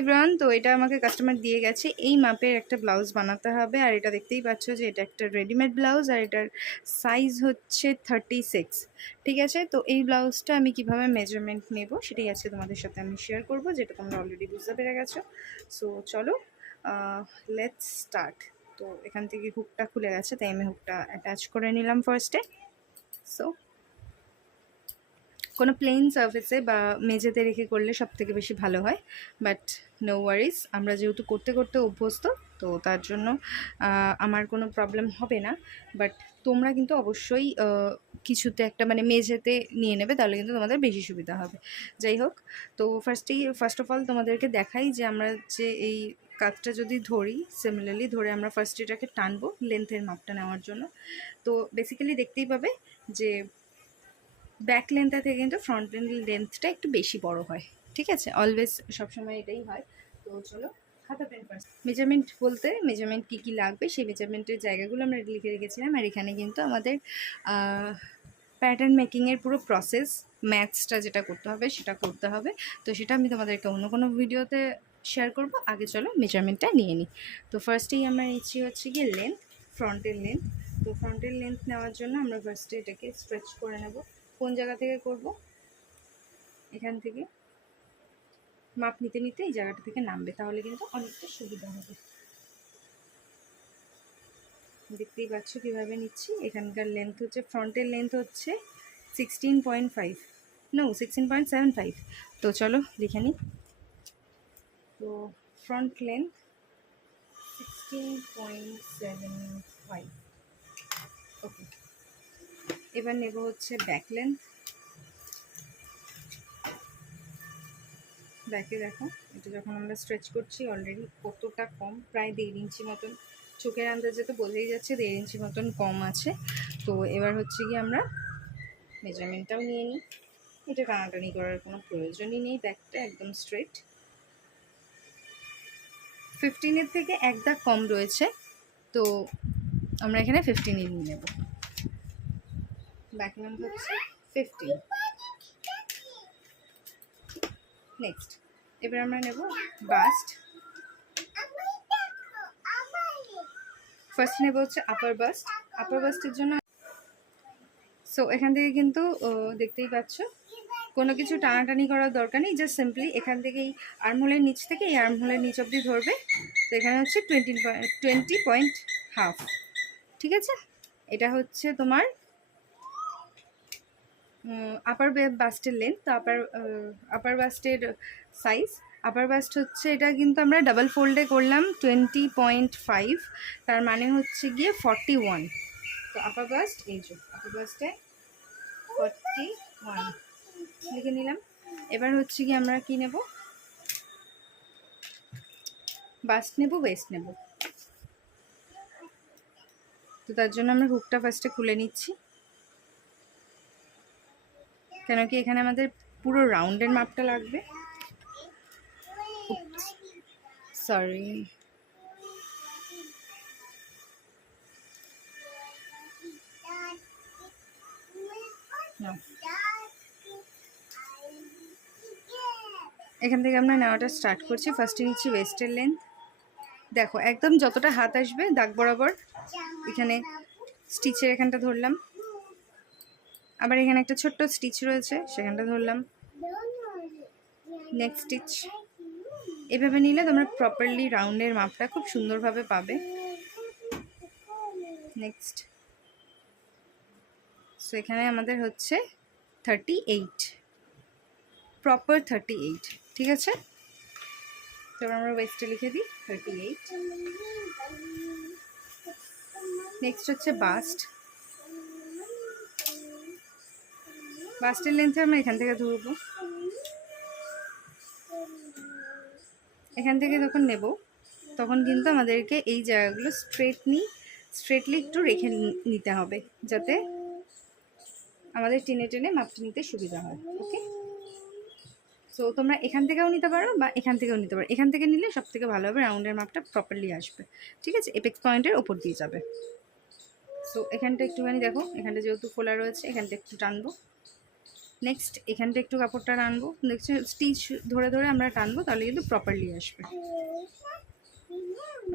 Everyone, তো এটা আমাকে কাস্টমার দিয়ে গেছে। এই মাপের একটা ব্লাউজ বানাতে হবে, আর এটা দেখতেই পাচ্ছ যে এটা একটা রেডিমেড ব্লাউজ, আর এটার সাইজ হচ্ছে 36। ঠিক আছে, তো এই ব্লাউজটা আমি কিভাবে মেজারমেন্ট নেব সেটাই আজকে তোমাদের সাথে আমি শেয়ার করব, যেটা তোমরা অলরেডি বুঝতে পেরে গেছো। সো চলো লেটস স্টার্ট। তো এখান থেকে হুকটা খুলে গেছে, তাই আমি হুকটা অ্যাটাচ করে নিলাম ফার্স্টে। সো কোনো প্লেন সার্ফেসে বা মেঝেতে রেখে করলে সব থেকে বেশি ভালো হয়, বাট নো ওয়ারিজ, আমরা যেহেতু করতে করতে অভ্যস্ত, তো তার জন্য আমার কোনো প্রবলেম হবে না। বাট তোমরা কিন্তু অবশ্যই কিছুতে একটা মানে মেঝেতে নিয়ে নেবে, তাহলে কিন্তু তোমাদের বেশি সুবিধা হবে। যাই হোক, তো ফার্স্ট অফ অল তোমাদেরকে দেখাই যে আমরা যে এই কাজটা যদি ধরি, সিমিলারলি ধরে আমরা ফার্স্ট এটাকে টানবো লেন্থের মাপটা নেওয়ার জন্য। তো বেসিক্যালি দেখতেই পাবে যে ব্যাক লেন্থটা থেকে কিন্তু ফ্রন্ট লেন্থটা একটু বেশি বড় হয়। ঠিক আছে, অলওয়েজ সবসময় এটাই হয়। তো চলো খাতা পেন ফার্স্ট। মেজারমেন্ট বলতে মেজারমেন্ট কী কী লাগবে সেই মেজারমেন্টের জায়গাগুলো আমরা লিখে রেখেছিলাম, আর এখানে কিন্তু আমাদের প্যাটার্ন মেকিংয়ের পুরো প্রসেস, ম্যাথসটা যেটা করতে হবে সেটা করতে হবে। তো সেটা আমি তোমাদেরকে অন্য কোনো ভিডিওতে শেয়ার করব। আগে চলো মেজারমেন্টটা নিয়ে নিই। তো ফার্স্টেই আমরা নিচ্ছি হচ্ছে গিয়ে লেন্থ, ফ্রন্টের লেন্থ। তো ফ্রন্টের লেন্থ নেওয়ার জন্য আমরা ফার্স্টে এটাকে স্ট্রেচ করে নেব। কোন জায়গা থেকে করব? এখান থেকে মাপ নিতে নিতে এই জায়গাটা থেকে নামবে, তাহলে কিন্তু অনেকটা সুবিধা হবে। দেখতেই পাচ্ছ কীভাবে নিচ্ছি। এখানকার লেন্থ হচ্ছে, ফ্রন্টের লেন্থ হচ্ছে 16.5, নো 16.75। তো চলো লিখে নিই। তো ফ্রন্ট লেন্থ 16.75। ওকে, এবার নেব হচ্ছে ব্যাক লেন্থ। ব্যাকে দেখো, এটা যখন আমরা স্ট্রেচ করছি অলরেডি কতটা কম, প্রায় 1.5 ইঞ্চি মতন। চোখের আন্দাজে তো বোঝাই যাচ্ছে 1.5 ইঞ্চি মতন কম আছে। তো এবার হচ্ছে কি আমরা মেজারমেন্টটাও নিয়ে নিই। এটা টানাটানি করার কোনো প্রয়োজনই নেই, ব্যাকটা একদম স্ট্রেট। 15-এর থেকে এক দাগ কম রয়েছে, তো আমরা এখানে 15 নিয়ে নেব। ব্যাক লেন্থ হচ্ছে 15। নেক্সট এবার আমরা নেব বাস্ট। ফার্স্ট নেব হচ্ছে আপার বাস্ট। আপার বাস্টের জন্য সো এখান থেকে কিন্তু দেখতেই পাচ্ছ কোনো কিছু টানাটানি করার দরকার নেই, জাস্ট সিম্পলি এখান থেকে এই আর্মহোলের নিচ থেকে এই আর্মহোলের নিচ অবধি ধরবে। তো এখানে হচ্ছে 20.5। ঠিক আছে, এটা হচ্ছে তোমার আপার বাস্টের লেন্থ। তো আপার বাস্টের সাইজ, আপার বাস্ট হচ্ছে এটা কিন্তু আমরা ডাবল ফোল্ডে করলাম 20.5, তার মানে হচ্ছে গিয়ে 41। তো আপার বাস্ট এই যে আপার বাস্টে 41 লিখে নিলাম। এবার হচ্ছে কি আমরা কি নেব, বাস্ট নেব, ওয়েস্ট নেব। তো তার জন্য আমরা হুকটা ফার্স্টে খুলে নিচ্ছি, কেন কি এখানে আমাদের পুরো রাউন্ডের মাপটা লাগবে। সরি, এখান থেকে আমরা নেওয়াটা স্টার্ট করছি। ফার্স্টে নিচ্ছি ওয়েস্টের লেন্থ। দেখো একদম যতটা হাত আসবে দাগ বরাবর এখানে স্টিচের এখানটা ধরলাম, আবার এখানে একটা ছোট্ট স্টিচ রয়েছে সেখানটা ধরলাম, নেক্সট স্টিচ। এভাবে নিলে তোমরা প্রপারলি রাউন্ডের মাপটা খুব সুন্দরভাবে পাবে। নেক্সট, সো এখানে আমাদের হচ্ছে 38, প্রপার 38। ঠিক আছে, তারপর আমরা ওয়েস্টে লিখে দিই 38। নেক্সট হচ্ছে বাস্ট। বাস্টের লেন্থে আমরা এখান থেকে ধরবো। এখান থেকে যখন নেব তখন কিন্তু আমাদেরকে এই জায়গাগুলো স্ট্রেটলি একটু রেখে নিতে হবে, যাতে আমাদের টেনে টেনে মাপটা নিতে সুবিধা হয়। ওকে, সো তোমরা এখান থেকেও নিতে পারো বা এখান থেকেও নিতে পারো। এখান থেকে নিলে সব থেকে ভালো হবে, রাউন্ডের মাপটা প্রপারলি আসবে। ঠিক আছে, এপেক্স পয়েন্টের ওপর দিয়ে যাবে। সো এখানটা একটুখানি দেখো, এখানটা যেহেতু খোলা রয়েছে এখানটা একটু টানবো। নেক্সট এখানটা একটু কাপড়টা টানবো, দেখছি স্টিচ ধরে ধরে আমরা টানবো, তাহলে কিন্তু প্রপারলি আসবে।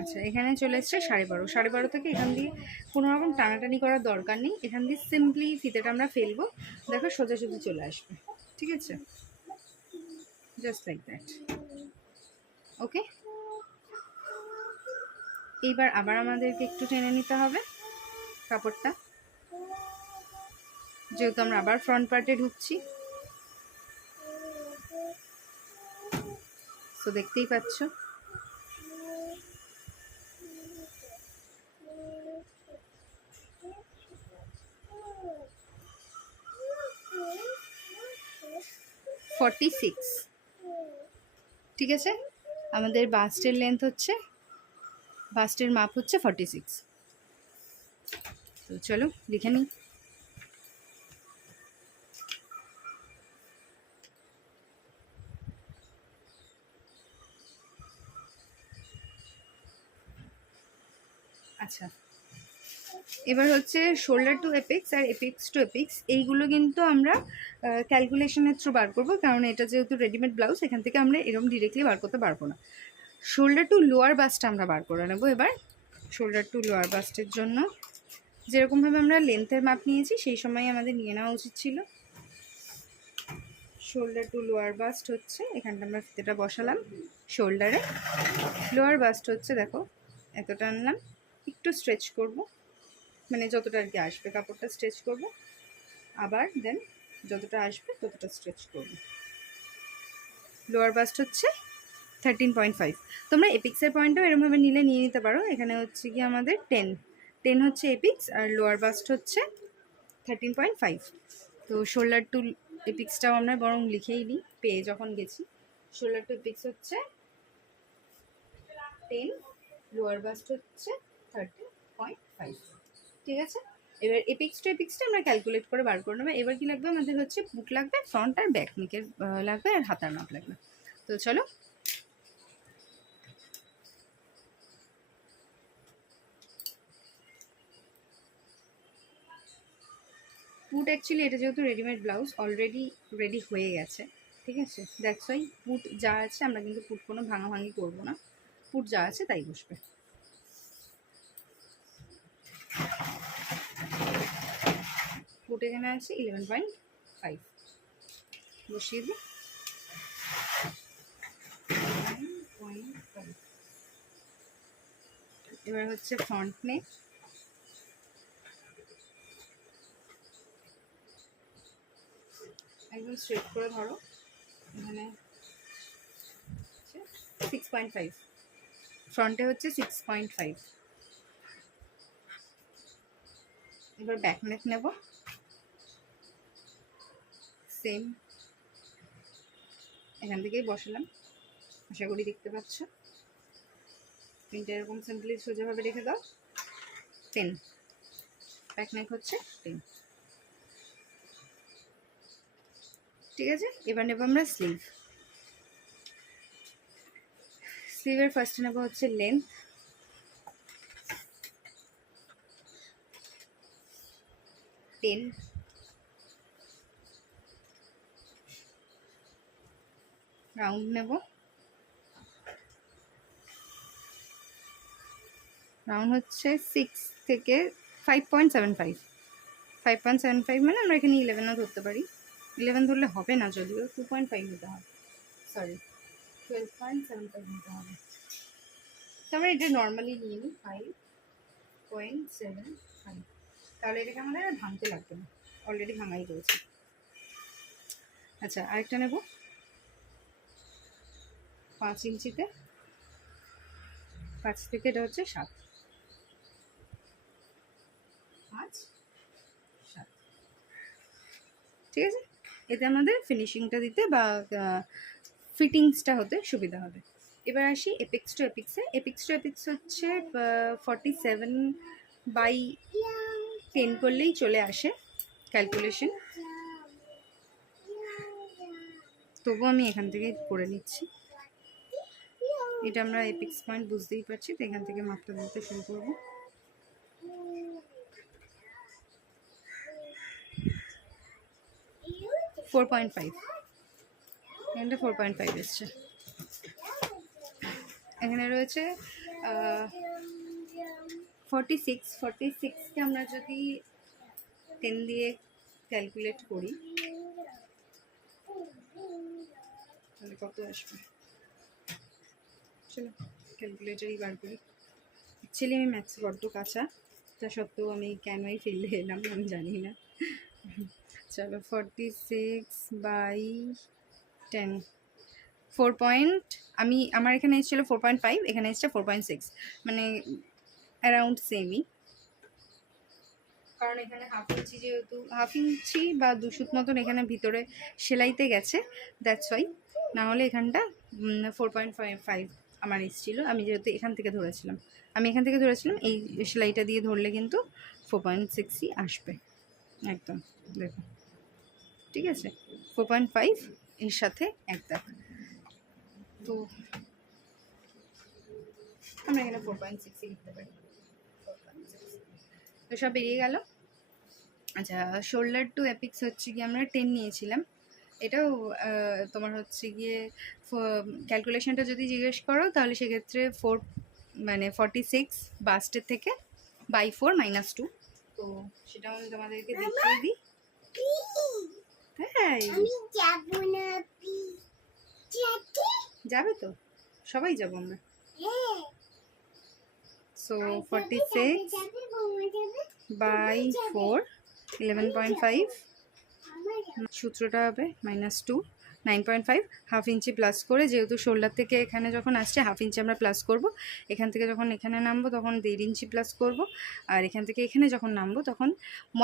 আচ্ছা, এখানে চলে এসছে 12.5, 12.5 থেকে এখান দিয়ে কোনো রকম টানাটানি করার দরকার নেই, এখান দিয়ে সিম্পলি ফিতেটা আমরা ফেলবো, দেখো সোজাসুজি চলে আসবে। ঠিক আছে, জাস্ট লাইক দ্যাট। ওকে, এইবার আবার আমাদেরকে একটু টেনে নিতে হবে কাপড়টা, যেহেতু আমরা আবার ফ্রন্ট পার্টে ঢুকছি। তো দেখতেই পাচ্ছ, $46। ঠিক আছে, আমাদের বাস্টের লেন্থ হচ্ছে, বাস্টের মাপ হচ্ছে 46। তো চলো লিখে নিই। আচ্ছা, এবার হচ্ছে শোল্ডার টু এপিক্স আর এপিক্স টু এপিক্স, এইগুলো কিন্তু আমরা ক্যালকুলেশনের থ্রু বার করবো, কারণ এটা যেহেতু রেডিমেড ব্লাউজ, এখান থেকে আমরা এরকম ডিরেক্টলি বার করতে পারবো না। শোল্ডার টু লোয়ার বাস্টটা আমরা বার করে নেবো এবার। শোল্ডার টু লোয়ার বাস্টের জন্য যেরকমভাবে আমরা লেন্থের মাপ নিয়েছি, সেই সময় আমাদের নিয়ে নেওয়া উচিত ছিল। শোল্ডার টু লোয়ার বাস্ট হচ্ছে, এখানটা আমরা ফিতেটা বসালাম শোল্ডারে, লোয়ার বাস্ট হচ্ছে দেখো এতটা আনলাম, একটু স্ট্রেচ করব, মানে যতটা আর কি আসবে কাপড়টা স্ট্রেচ করব, আবার দেন যতটা আসবে ততটা স্ট্রেচ করব। লোয়ার বাস্ট হচ্ছে 13.5। তোমরা এপিক্সের পয়েন্টও এরমভাবে নিলে নিয়ে নিতে পারো। এখানে হচ্ছে কি আমাদের 10 হচ্ছে এপিক্স, আর লোয়ার বাস্ট হচ্ছে 13.5। তো শোল্ডার টু এপিক্সটাও আমরা বরং লিখেই নিই পেয়ে যখন গেছি। শোল্ডার টু এপিক্স হচ্ছে 10, লোয়ার বাস্ট হচ্ছে 13.5। ঠিক আছে, এবার এপিক্স টু এপিক্সটা আমরা ক্যালকুলেট করে বার করে নেবো। এবার কি লাগবে আমাদের হচ্ছে বুক লাগবে, ফ্রন্ট আর ব্যাক নেকের লাগবে, আর হাতার মাপ লাগবে। তো চলো, পুট অ্যাকচুয়ালি এটা যেহেতু রেডিমেড ব্লাউজ অলরেডি রেডি হয়ে গেছে, ঠিক আছে, দ্যাটস ওয়াই পুট যা আছে আমরা কিন্তু পুট কোনো ভাঙাভাঙি করবো না, পুট যা আছে তাই বসবে। পুট এখানে আছে 11.5, বসিয়ে দিই। এবার হচ্ছে ফ্রন্ট নেক, একদম স্ট্রেট করে ধরো, এখানে 6.5, ফ্রন্টে হচ্ছে 6.5। এবার ব্যাক নেক নেব, সেম এখান থেকেই বসালাম, আশা করি দেখতে পাচ্ছ। তিনটা এরকম সিম্পলি সোজাভাবে রেখে দাও। 10, ব্যাক নেক হচ্ছে 10। ঠিক আছে, এবার নেব আমরা স্লিভ। স্লিভের ফার্স্টে নেব হচ্ছে লেন্থ, 10, রাউন্ড নেব, রাউন্ড হচ্ছে 6 থেকে 5.75, 5.75 মানে আমরা এখানে 11ও ধরতে পারি, 11 ধরলে হবে না, যদিও 2.5 নিতে হবে, সরি 12.75 নিতে হবে। তো আমরা এটা নর্মালি নিয়ে নিই 5.75, তাহলে এটাকে আমাদের আর ভাঙতে লাগবে না, অলরেডি ভাঙাই রয়েছে। আচ্ছা, আরেকটা নেব 5 ইঞ্চিতে, 5 থেকে এটা হচ্ছে 7, 5, 7। ঠিক আছে, এতে আমাদের ফিনিশিংটা দিতে বা ফিটিংসটা হতে সুবিধা হবে। এবার আসি এপিক্স টু এপিক্সে। এপিক্স টু এপিক্স হচ্ছে 47/10 করলেই চলে আসে ক্যালকুলেশন, তবু আমি এখান থেকে করে নিচ্ছি। এটা আমরা এপিক্স পয়েন্ট বুঝতেই পারছি, তো এখান থেকে মাপটা বলতে শুরু করবো। 4.5, এখানটা 4.5 এসছে। এখানে রয়েছে 46কে আমরা যদি 10 দিয়ে ক্যালকুলেট করি তাহলে কত আসবে, চলো ক্যালকুলেটারই বার করি। অ্যাকচুয়ালি আমি ম্যাথস বড্ড কাঁচা, তা সত্ত্বেও আমি কেনই ফেলে এলাম আমি জানি না। চলো 46/10 আমার এখানে এসেছিলো 4.5, এখানে এসছে 4.6, মানে অ্যারাউন্ড সেমই, কারণ এখানে হাফ ইঞ্চি বা 2 সুত মতন এখানে ভিতরে সেলাইতে গেছে, দ্যাটস ওয়াই। না হলে এখানটা 4.5 আমার এসেছিলো, আমি যেহেতু এখান থেকে ধরেছিলাম, এই সেলাইটা দিয়ে ধরলে কিন্তু 4.6ই আসবে একদম। দেখো ঠিক আছে, 4.5 এর সাথে এক দাগ, তো আমরা এখানে 4.6ই লিখতে পারি। তো সব বেরিয়ে গেল। আচ্ছা, শোল্ডার টু অ্যাপিক্স হচ্ছে গিয়ে আমরা 10 নিয়েছিলাম। এটাও তোমার হচ্ছে গিয়ে ক্যালকুলেশনটা যদি জিজ্ঞেস করো তাহলে সেক্ষেত্রে 46 বাস্টের থেকে বাই 4 - 2, তো সেটাও আমি তোমাদেরকে দেখিয়ে দিই। হ্যাঁ যাবে তো, সবাই যাবো আমরা। সো 46/4 11.5, সূত্রটা হবে -2 9.5, হাফ ইঞ্চি প্লাস করে, যেহেতু শোল্ডার থেকে এখানে যখন আসছে হাফ ইঞ্চি আমরা প্লাস করব, এখান থেকে যখন এখানে নামবো তখন 1.5 ইঞ্চি প্লাস করব, আর এখান থেকে এখানে যখন নামবো তখন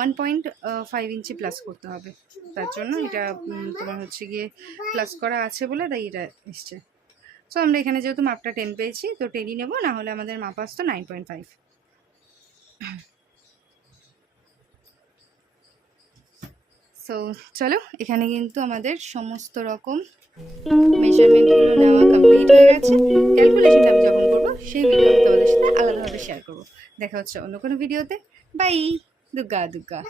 1.5 ইঞ্চি প্লাস করতে হবে। তার জন্য এটা তোমার হচ্ছে গিয়ে প্লাস করা আছে বলে তাই এটা এসছে। সো আমরা এখানে যেহেতু মাপটা 10 পেয়েছি তো 10ই নেবো, না হলে আমাদের মাপ আসতো 9.5। সো চলো, এখানে কিন্তু আমাদের সমস্ত রকম মেজারমেন্টগুলো নেওয়া কমপ্লিট হয়ে গেছে। ক্যালকুলেশনটা আমি যখন করবো সেই ভিডিও আমি তোমাদের সাথে আলাদাভাবে শেয়ার করবো। দেখা হচ্ছে অন্য কোনো ভিডিওতে। বাই। দুগ্গা দুগ্গা।